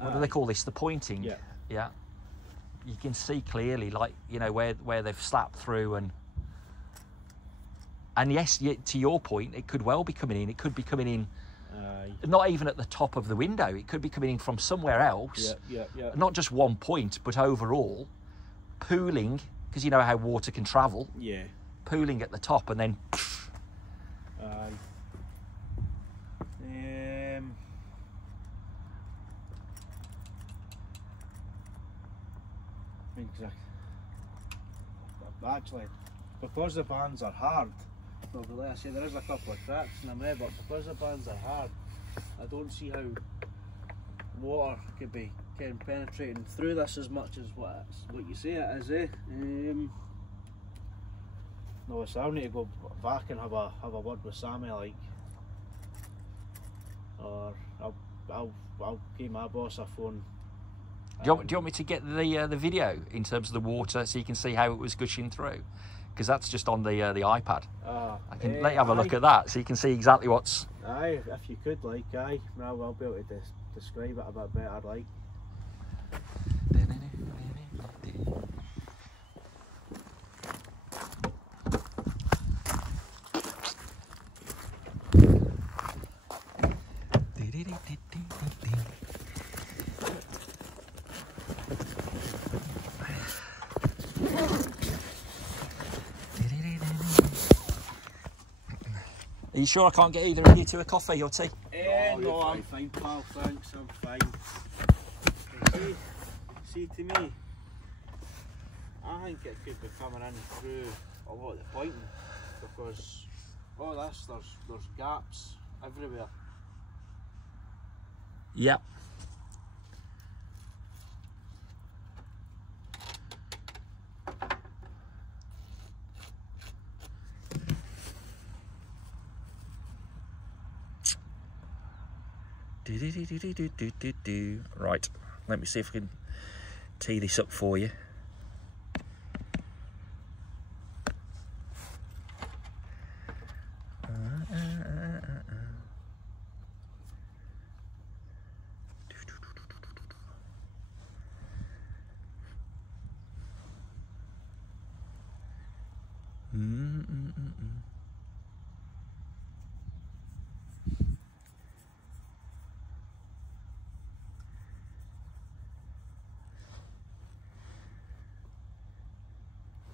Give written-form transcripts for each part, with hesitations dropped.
what do they call this? The pointing. Yeah. Yeah. You can see clearly, like, you know, where they've slapped through, and yes, to your point, it could well be coming in. It could be coming in, not even at the top of the window. It could be coming in from somewhere else. Yeah. Not just one point, but overall, pooling, because you know how water can travel. Yeah. Pooling at the top and then. Exactly. Actually, because the bands are hard, well, like I say, there is a couple of cracks in them there, but because the bands are hard, I don't see how water could be penetrating through this as much as what you say it is, eh? No, so I'll need to go back and have a word with Sammy, like, or I'll give my boss a phone. Do you want me to get the video in terms of the water so you can see how it was gushing through? Because that's just on the iPad. I can let you have a look at that so you can see exactly what's. Aye, if you could, like, aye, I'll be able to describe it a bit better, like. Are you sure I can't get either of you to a coffee or tea? No, I'm fine, pal, thanks, I'm fine. See, to me, I think it could be coming in through a lot of the pointing, because all this, there's gaps everywhere. Yep. Right, let me see if I can tee this up for you.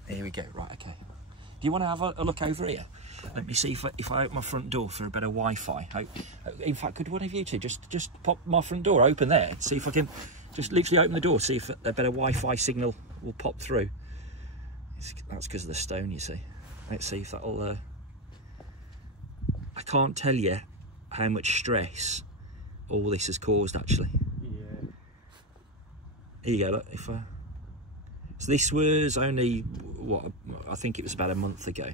Here we go. Right, okay. Do you want to have a look over here? Let me see if I open my front door for a better Wi-Fi. In fact, could one of you two just pop my front door open there? See if I can just literally open the door, see if a better Wi-Fi signal will pop through. That's because of the stone, you see. Let's see if that'll... I can't tell you how much stress all this has caused, actually. Yeah. Here you go, look. So this was only, what, I think it was about a month ago.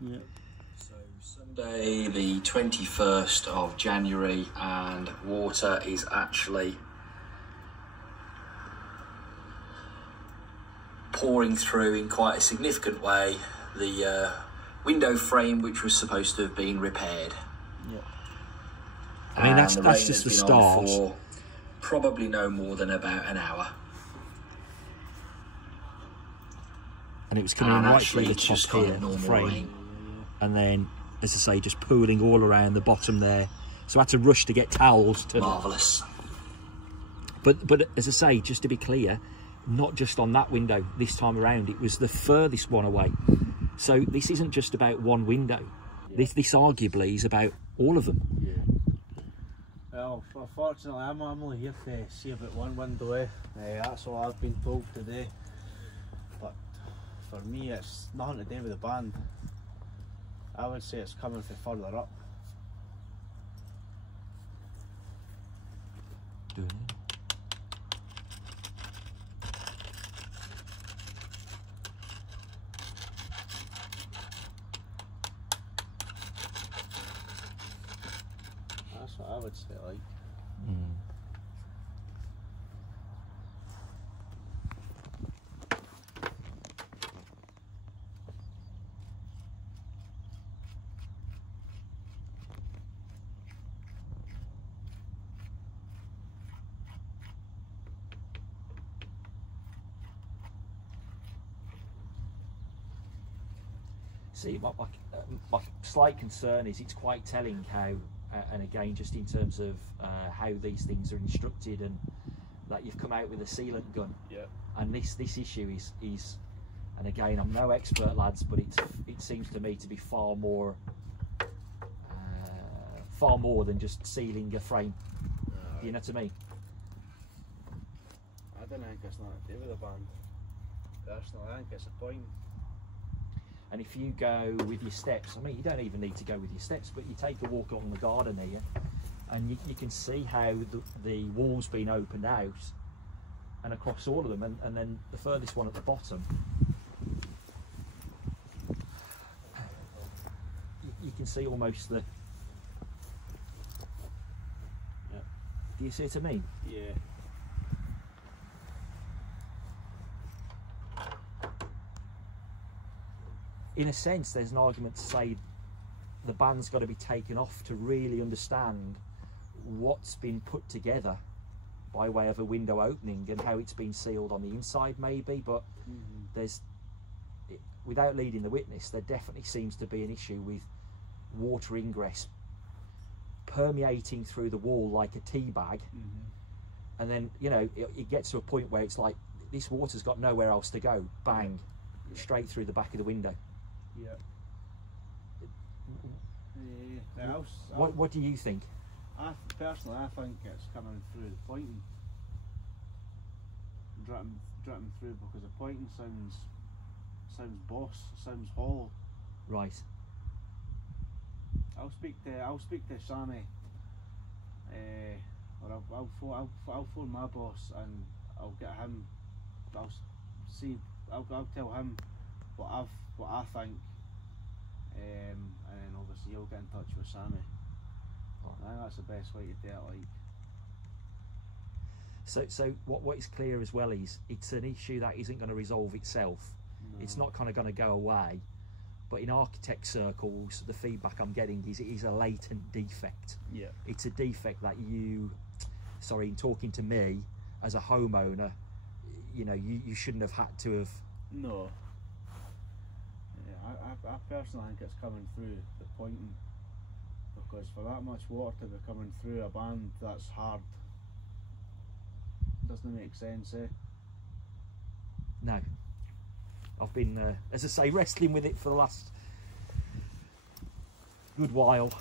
Yeah. So Sunday the 21st of January, and water is actually pouring through in quite a significant way the window frame, which was supposed to have been repaired. Yeah. I mean, that's just the start. For probably no more than about an hour. And it was coming right through the top here, the frame. Rain. And then, as I say, just pooling all around the bottom there. So I had to rush to get towels to... Marvellous. But as I say, just to be clear, not just on that window this time around, it was the furthest one away. So this isn't just about one window. Yeah. This arguably is about all of them. Yeah. Well, unfortunately, I'm only here to see about one window, eh? That's all I've been told today. But for me, it's nothing to do with the band. I would say it's coming from further up. That's what I would say, like. See, my slight concern is it's quite telling how, and again, just in terms of how these things are instructed, and that you've come out with a sealant gun. Yeah. And this issue is, and again, I'm no expert, lads, but it seems to me to be far more than just sealing a frame. You know what I mean? I don't think it's nothing to do with the band. Personally, I think it's a point. And if you go with your steps, I mean, you don't even need to go with your steps, but you take a walk along the garden here, and you can see how the wall's been opened out and across all of them, and then the furthest one at the bottom, you can see almost the... Yeah. Do you see what I mean? Yeah. In a sense, there's an argument to say the band's got to be taken off to really understand what's been put together by way of a window opening and how it's been sealed on the inside, maybe. But without leading the witness, there definitely seems to be an issue with water ingress permeating through the wall like a tea bag. And then, you know, it gets to a point where it's like this water's got nowhere else to go. Bang, straight through the back of the window. Yeah. What do you think? Personally, I think it's coming through the pointing, dripping through, because the pointing sounds boss, sounds hollow. Right. I'll speak to Sammy, or I'll phone my boss and I'll get him. I'll tell him what I think, and then obviously you'll get in touch with Sammy. I think that's the best way to do it. Like. So what is clear as well is it's an issue that isn't going to resolve itself. No. It's not kind of going to go away. But in architect circles, the feedback I'm getting is it is a latent defect. Yeah. It's a defect that in talking to me as a homeowner, you know, you shouldn't have had to have. No. Yeah, I personally think it's coming through the pointing, because for that much water to be coming through a band that's hard doesn't make sense, eh? No. I've been, as I say, wrestling with it for the last good while.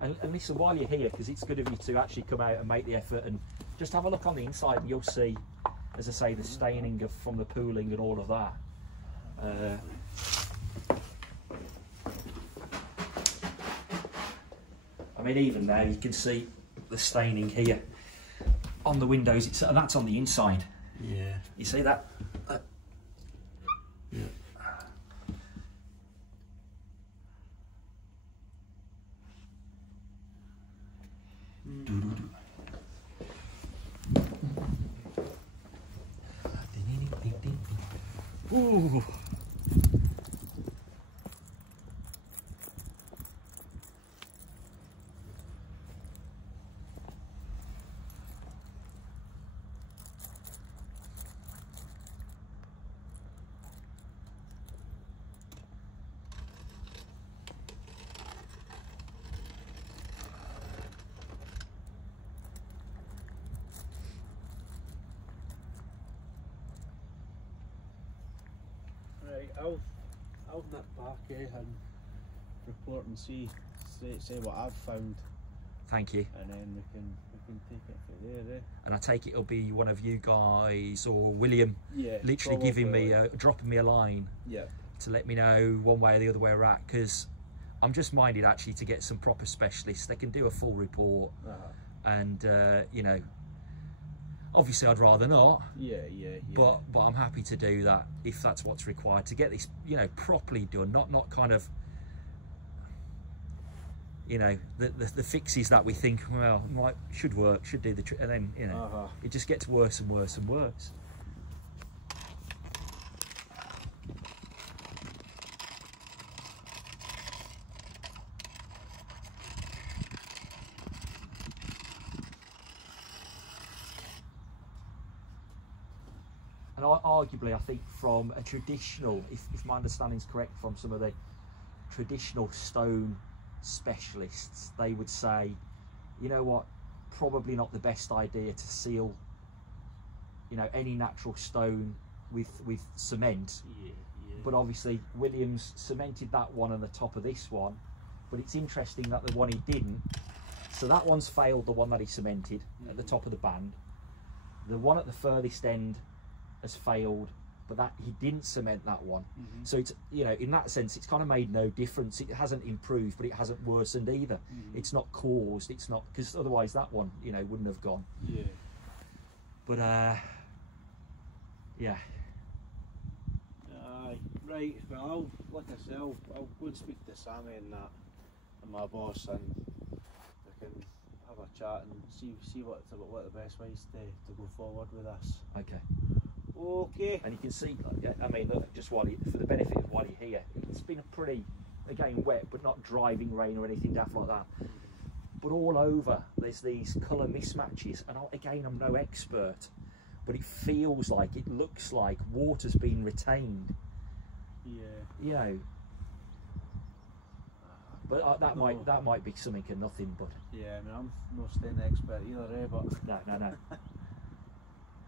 And listen, while you're here, because it's good of you to actually come out and make the effort and just have a look on the inside, and you'll see, as I say, the staining from the pooling and all of that. I mean, even now you can see the staining here on the windows, and that's on the inside. Yeah. You see that? Yeah. Ooh. Right, I'll nip back and report and say what I've found. Thank you. And then we can take it from there, eh? And I take it'll be one of you guys or William, yeah, literally giving me dropping me a line, yeah, to let me know one way or the other where we're at, because I'm just minded actually to get some proper specialists. They can do a full report, and you know, obviously I'd rather not. Yeah. But I'm happy to do that if that's what's required to get this, you know, properly done. Not kind of, you know, the fixes that we think, well, should work, should do the trick, and then, you know, it just gets worse and worse and worse. And arguably, I think from a traditional, if my understanding is correct, from some of the traditional stone specialists, they would say, you know what, probably not the best idea to seal, you know, any natural stone with cement. Yeah. But obviously Williams cemented that one on the top of this one, but it's interesting that the one he didn't, so that one's failed, the one that he cemented at the top of the band. The one at the furthest end has failed, but that he didn't cement that one. So it's, you know, in that sense, it's kind of made no difference. It hasn't improved, but it hasn't worsened either. It's not caused, it's not, because otherwise that one, you know, wouldn't have gone. Yeah. But yeah. Right, well, like I say, I'll go and speak to Sammy and that, and my boss, and we can have a chat and see what the best way is to go forward with this. Okay. Okay. And you can see, I mean, look, just while for the benefit of while you're here, it's been a pretty, again, wet, but not driving rain or anything daft like that. But all over, there's these colour mismatches, and again, I'm no expert, but it feels like, it looks like water's been retained. Yeah. You know, but that might be something and nothing. But yeah, I mean, I'm no staying expert either, but no.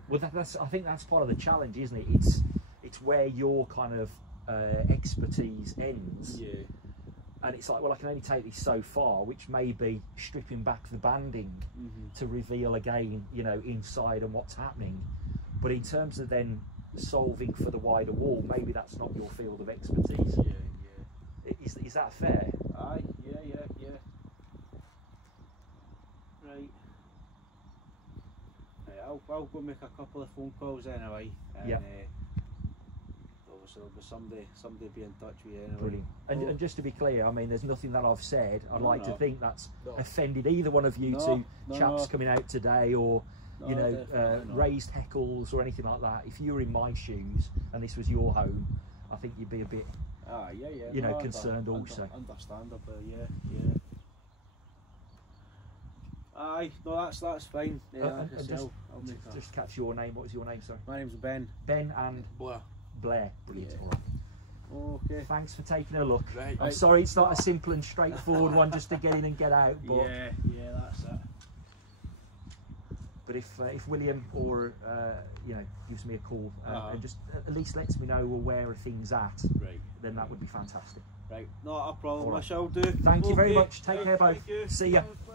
Well, I think that's part of the challenge, isn't it? It's where your kind of expertise ends. Yeah. And it's like, well, I can only take this so far, which may be stripping back the banding to reveal again, you know, inside and what's happening. But in terms of then solving for the wider wall, maybe that's not your field of expertise. Yeah. Is that fair? Aye, yeah. Right. I'll go make a couple of phone calls anyway, and obviously there'll be somebody be in touch with you anyway. Brilliant. And just to be clear, I mean, there's nothing that I've said I'd like to think that's No. offended either one of you two chaps coming out today, or you know, raised heckles or anything like that. If you were in my shoes and this was your home, I think you'd be a bit, you know, concerned also. Understandable, yeah. Aye, no, that's fine. Yeah, and just catch your name. What was your name, sorry? My name's Ben. Ben and Blair. Brilliant. Yeah. All right. Okay. Thanks for taking a look. Right. I'm sorry it's not a simple and straightforward one just to get in and get out. But yeah, that's it. But if William or you know, gives me a call and just at least lets me know where things at, then that would be fantastic. Right, not a problem. Right. I shall do. Thank you very much. Take care, both. Thank you. See ya. Bye.